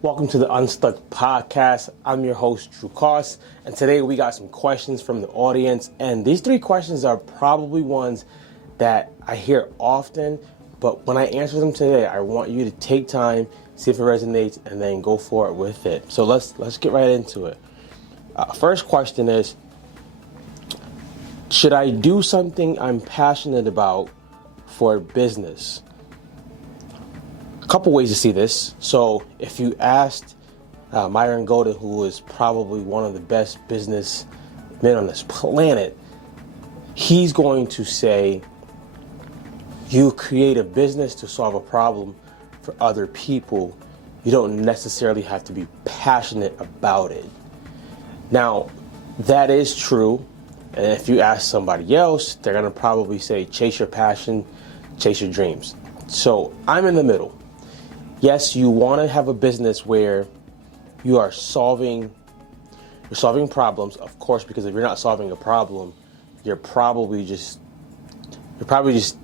Welcome to the Unstuck Podcast. I'm your host, Drew Koss, and today we got some questions from the audience. And these three questions are probably ones that I hear often, but when I answer them today, I want you to take time, see if it resonates, and then go for it with it. So let's get right into it. First question is, should I do something I'm passionate about for business? A couple ways to see this. So if you asked Myron Golden, who is probably one of the best businessmen on this planet, he's going to say you create a business to solve a problem for other people. You don't necessarily have to be passionate about it. Now, that is true. And if you ask somebody else, they're going to probably say chase your passion, chase your dreams. So I'm in the middle. Yes, you want to have a business where you are solving problems, of course, because if you're not solving a problem, you're probably just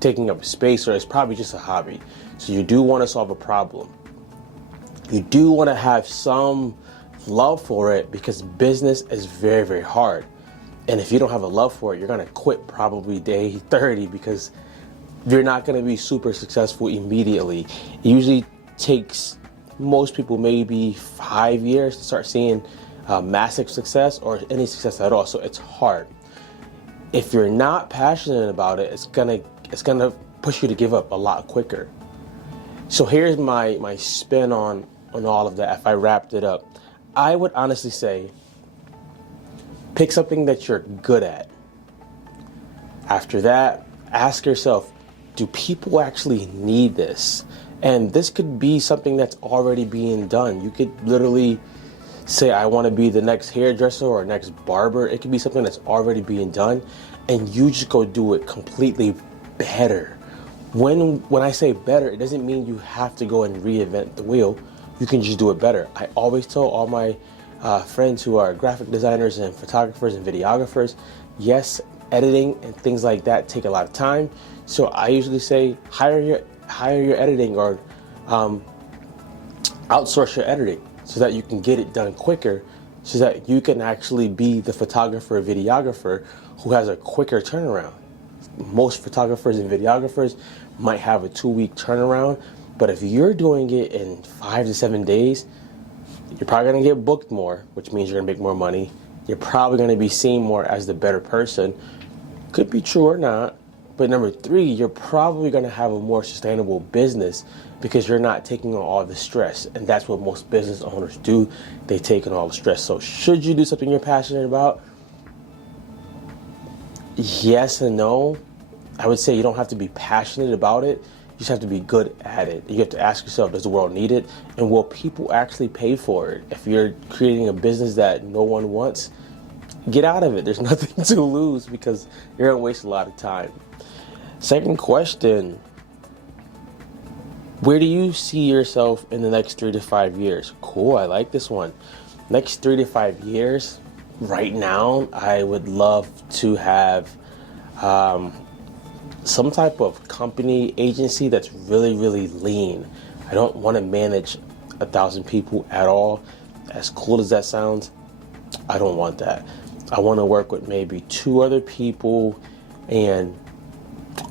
taking up space, or it's probably just a hobby. So you do want to solve a problem. You do want to have some love for it, because business is very, very hard. And if you don't have a love for it, you're going to quit probably day 30, because you're not going to be super successful immediately. It usually takes most people maybe 5 years to start seeing massive success, or any success at all. So it's hard. If you're not passionate about it, it's gonna push you to give up a lot quicker. So here's my spin on all of that. If I wrapped it up, I would honestly say pick something that you're good at. After that, ask yourself, do people actually need this? And this could be something that's already being done. You could literally say, I want to be the next hairdresser or next barber. It could be something that's already being done, and you just go do it completely better. When I say better, it doesn't mean you have to go and reinvent the wheel. You can just do it better. I always tell all my friends who are graphic designers and photographers and videographers, yes, editing and things like that take a lot of time. So I usually say hire your editing, or outsource your editing, so that you can get it done quicker, so that you can actually be the photographer or videographer who has a quicker turnaround. Most photographers and videographers might have a 2-week turnaround, but if you're doing it in 5 to 7 days, you're probably going to get booked more, which means you're going to make more money. You're probably going to be seen more as the better person. Could be true or not. But number 3, you're probably going to have a more sustainable business, because you're not taking on all the stress. And that's what most business owners do. They take on all the stress. So should you do something you're passionate about? Yes and no. I would say you don't have to be passionate about it. You just have to be good at it. You have to ask yourself, does the world need it? And will people actually pay for it? If you're creating a business that no one wants, get out of it. There's nothing to lose, because you're going to waste a lot of time. Second question, where do you see yourself in the next 3 to 5 years? Cool, I like this one. Next 3 to 5 years, right now, I would love to have some type of company, agency that's really, really lean. I don't want to manage 1,000 people at all. As cool as that sounds, I don't want that. I want to work with maybe 2 other people, and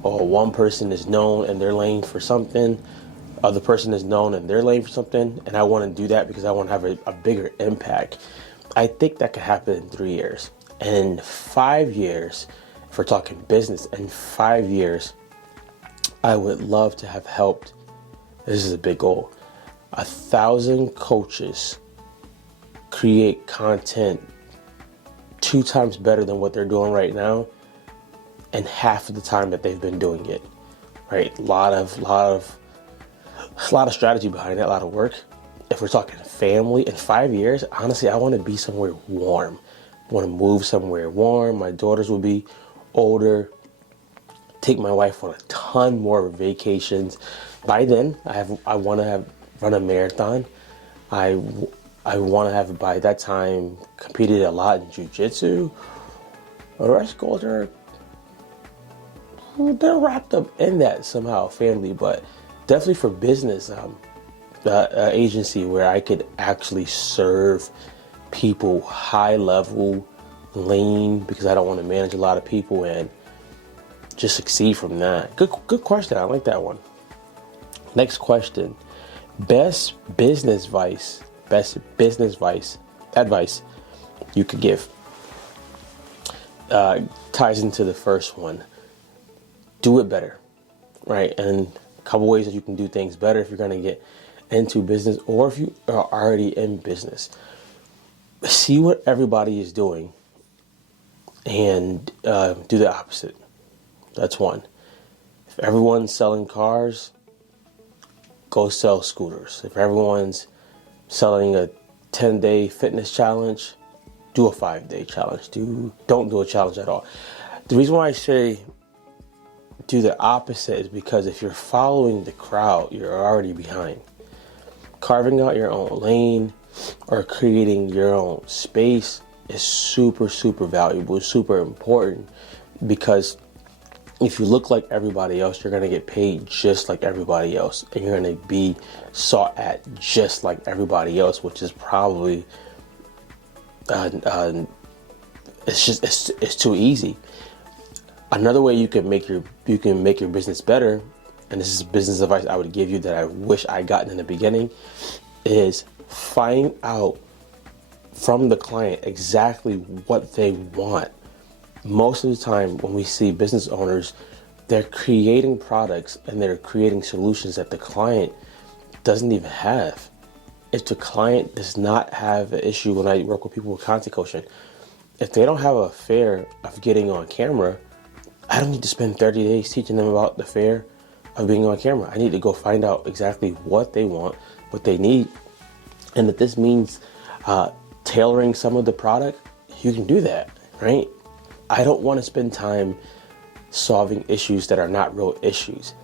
one person is known in their lane for something, other person is known in their lane for something, and I want to do that because I want to have a bigger impact. I think that could happen in 3 years. And in 5 years, if we're talking business, in 5 years, I would love to have helped, this is a big goal, 1,000 coaches create content 2 times better than what they're doing right now, and half of the time that they've been doing it, right? A lot of strategy behind it, a lot of work. If we're talking family, in 5 years, honestly, I want to be somewhere warm. I want to move somewhere warm. My daughters will be older. Take my wife on a ton more vacations. By then, I want to have run a marathon. I want to have, by that time, competed a lot in jiu-jitsu. The rest goals are, they're wrapped up in that somehow, family, but definitely for business, agency where I could actually serve people high level, lean, because I don't want to manage a lot of people, and just succeed from that. Good question. I like that one. Next question. Best business advice you could give. Ties into the first one. Do it better, right? And a couple ways that you can do things better if you're going to get into business, or if you are already in business. See what everybody is doing and do the opposite. That's one. If everyone's selling cars, go sell scooters. If everyone's selling a 10-day fitness challenge, do a 5-day challenge. Don't do a challenge at all. The reason why I say do the opposite is because if you're following the crowd, you're already behind. Carving out your own lane or creating your own space is super, super valuable, super important, because if you look like everybody else, you're going to get paid just like everybody else, and you're going to be sought at just like everybody else, which is probably it's too easy. Another way you can make your business better, and this is business advice I would give you that I wish I gotten in the beginning, is find out from the client exactly what they want. Most of the time when we see business owners, they're creating products and they're creating solutions that the client doesn't even have. If the client does not have an issue, when I work with people with content coaching, if they don't have a fear of getting on camera, I don't need to spend 30 days teaching them about the fear of being on camera. I need to go find out exactly what they want, what they need, and if this means tailoring some of the product, you can do that, right? I don't want to spend time solving issues that are not real issues.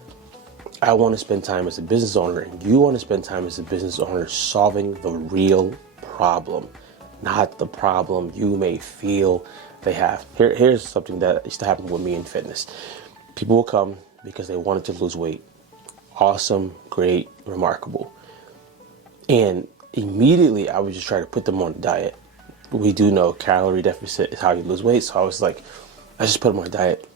I want to spend time as a business owner, and you want to spend time as a business owner solving the real problem, not the problem you may feel they have. Here's something that used to happen with me in fitness. People will come because they wanted to lose weight. Awesome, great, remarkable. And immediately I would just try to put them on a diet. We do know calorie deficit is how you lose weight, so I was like, I just put them on a diet.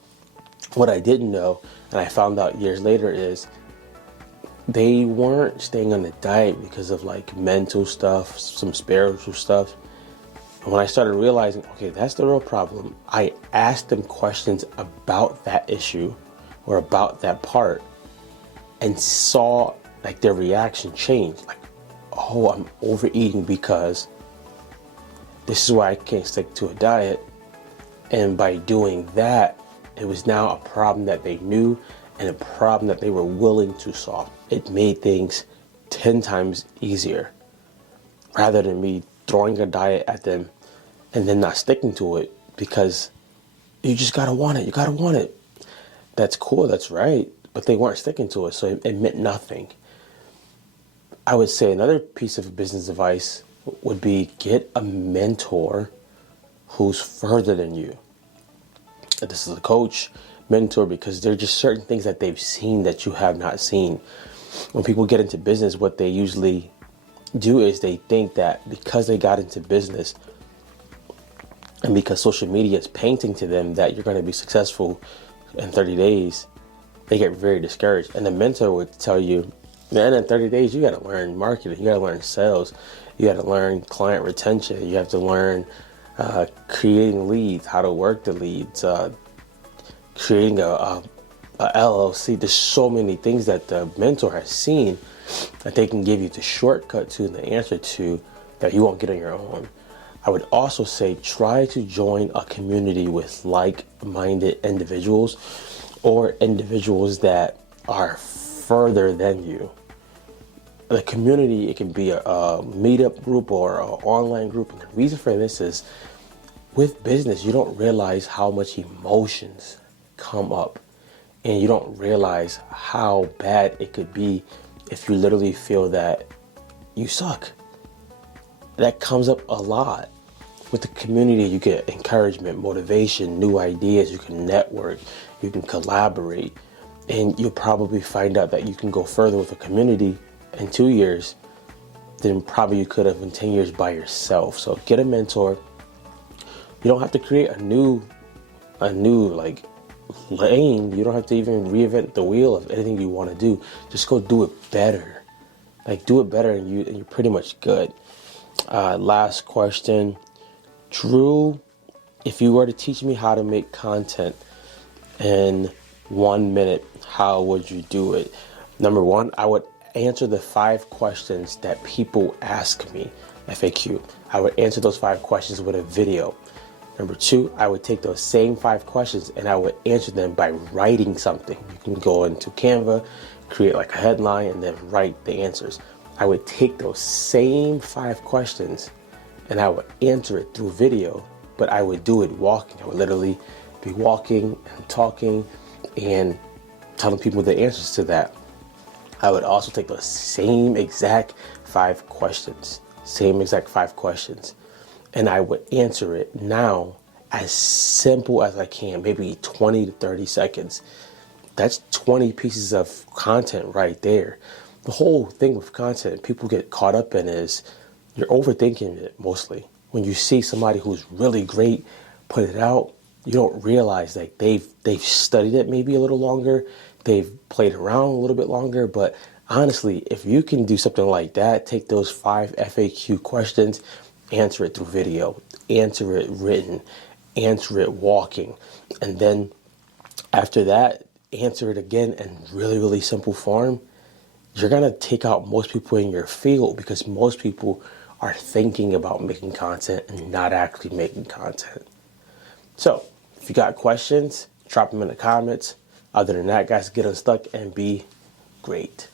What I didn't know, and I found out years later, is they weren't staying on the diet because of like mental stuff, some spiritual stuff. And when I started realizing, okay, that's the real problem, I asked them questions about that issue or about that part, and saw like their reaction change. Like, oh, I'm overeating because this is why I can't stick to a diet. And by doing that, it was now a problem that they knew and a problem that they were willing to solve. It made things 10 times easier, rather than me throwing a diet at them and then not sticking to it, because you just gotta want it. You gotta want it. That's cool, that's right. But they weren't sticking to it, so it meant nothing. I would say another piece of business advice would be get a mentor who's further than you. This is a coach, mentor, because there are just certain things that they've seen that you have not seen. When people get into business, what they usually do is they think that because they got into business and because social media is painting to them that you're going to be successful in 30 days, they get very discouraged. And the mentor would tell you, man, in 30 days, you got to learn marketing, you got to learn sales, you got to learn client retention, you have to learn creating leads, how to work the leads, creating a LLC. There's so many things that the mentor has seen that they can give you the shortcut to and the answer to that you won't get on your own. I would also say try to join a community with like-minded individuals, or individuals that are further than you. The community, it can be a meetup group or an online group. And the reason for this is, with business, you don't realize how much emotions come up, and you don't realize how bad it could be if you literally feel that you suck. That comes up a lot. With the community, you get encouragement, motivation, new ideas, you can network, you can collaborate, and you'll probably find out that you can go further with a community in 2 years than probably you could have in 10 years by yourself. So get a mentor. You don't have to create a new like lane. You don't have to even reinvent the wheel of anything you want to do. Just go do it better. Like, do it better, and you're pretty much good. Last question, Drew. If you were to teach me how to make content in 1 minute, how would you do it? Number one, I would answer the 5 questions that people ask me, FAQ. I would answer those 5 questions with a video. Number 2, I would take those same 5 questions and I would answer them by writing something. You can go into Canva, create like a headline, and then write the answers. I would take those same 5 questions and I would answer it through video, but I would do it walking. I would literally be walking and talking and telling people the answers to that. I would also take those same exact 5 questions, and I would answer it now as simple as I can, maybe 20 to 30 seconds. That's 20 pieces of content right there. The whole thing with content people get caught up in is you're overthinking it mostly. When you see somebody who's really great put it out, you don't realize that they've studied it maybe a little longer, they've played around a little bit longer. But honestly, if you can do something like that, take those 5 FAQ questions, answer it through video, answer it written, answer it walking, and then after that, answer it again in really, really simple form, you're going to take out most people in your field, because most people are thinking about making content and not actually making content. So if you got questions, drop them in the comments. Other than that, guys, get unstuck and be great.